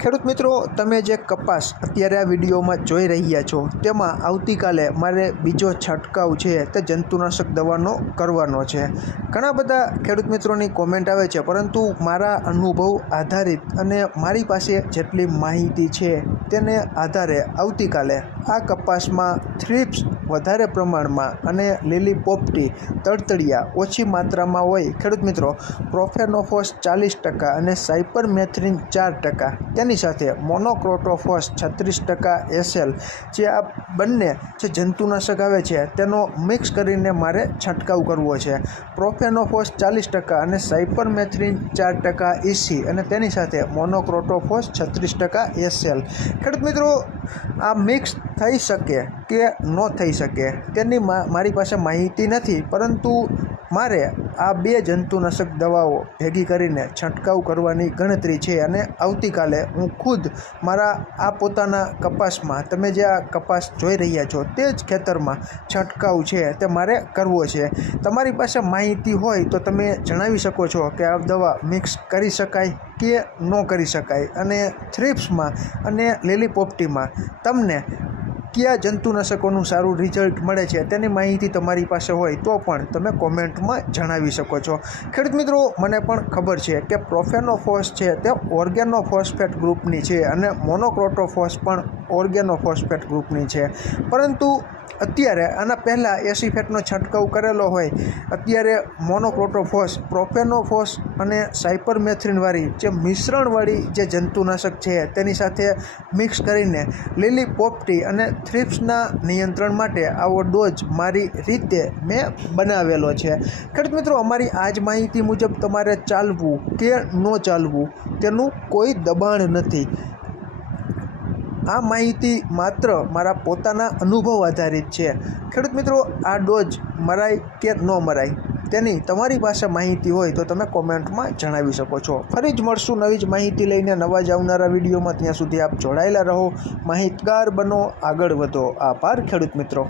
ખેડૂત મિત્રો, તમે જે કપાસ અત્યારે આ વિડીયોમાં જોઈ રહ્યા છો, તેમાં આવતીકાલે મારે બીજો છંટકાવ છે તે જંતુનાશક દવાનો કરવાનો છે. ઘણા બધા ખેડૂત મિત્રોની કોમેન્ટ આવે છે, પરંતુ મારા અનુભવ આધારિત અને મારી પાસે જેટલી માહિતી છે તેને આધારે આવતીકાલે આ કપાસમાં થ્રીપ્સ વધારે પ્રમાણમાં અને લીલી પોપટી તડતડિયા ઓછી માત્રામાં હોય. ખેડૂત મિત્રો, પ્રોફેનોફોસ ચાલીસ ટકા અને સાયપર મેથ્રિન ચાર ટકા. તેની સાથે મોનોક્રોટોફોસ છત્રીસ ટકા એસએલ, જે આ બંને જે જંતુનાશક આવે છે, તેનો મિક્સ કરીને મારે છંટકાવ કરવો છે. પ્રોફેનોફોસ ચાલીસ ટકા અને સાયપર મેથ્રિન ચાર ટકા ઇસી અને તેની સાથે મોનોક્રોટોફોસ છત્રીસ ટકા એસએલ. ખેડૂત મિત્રો, આ મિક્સ થઈ શકે કે ન થઈ શકે તેની મારી પાસે માહિતી નથી, પરંતુ મારે આ બે જંતુનાશક દવાઓ ભેગી કરીને છંટકાવ કરવાની ગણતરી છે અને આવતીકાલે હું ખુદ મારા આ પોતાના કપાસમાં, તમે જે આ કપાસ જોઈ રહ્યા છો તે જ ખેતરમાં છંટકાવ છે તે મારે કરવો છે. તમારી પાસે માહિતી હોય તો તમે જણાવી શકો છો કે આ દવા મિક્સ કરી શકાય કે ન કરી શકાય અને થ્રિપ્સમાં અને લીલી પોપટીમાં તમને કયા જંતુનાશકોનું સારું રિઝલ્ટ મળે છે તેની માહિતી તમારી પાસે હોય તો પણ તમે કોમેન્ટમાં જણાવી શકો છો. ખેડૂત મિત્રો, મને પણ ખબર છે કે પ્રોફેનોફોસ છે તે ઓર્ગેનોફોસ્ફેટ ગ્રુપની છે અને મોનોક્રોટોફોસ પણ ઓર્ગેનોફોસ્ફેટ ગ્રુપની છે. પરંતુ અત્યારે આના પહેલાં એસિફેટનો છંટકાવ કરેલો હોય, અત્યારે મોનોક્રોટોફોસ પ્રોફેનોફોસ અને સાયપરમેથ્રિનવાળી જે મિશ્રણવાળી જે જંતુનાશક છે, તેની સાથે મિક્સ કરીને લીલી પોપટી અને થ્રિપ્સના નિયંત્રણ માટે આવો ડોઝ મારી રીતે મેં બનાવેલો છે. ખેડૂત મિત્રો, અમારી આ જ માહિતી મુજબ તમારે ચાલવું કે ન ચાલવું, તેનું કોઈ દબાણ નથી. આ માહિતી માત્ર મારા પોતાના અનુભવ આધારિત છે. ખેડૂત મિત્રો, આ ડોઝ મરાય કે ન મરાય, તેની તમારી પાસે માહિતી હોય તો તમે કોમેન્ટમાં જણાવી શકો છો. ફરી જ મળશું નવી જ માહિતી લઈને. નવા જ આવનારા વિડીયોમાં ત્યાં સુધી આપ જોડાયેલા રહો. માહિતગાર બનો, આગળ વધો. આભાર ખેડૂત મિત્રો.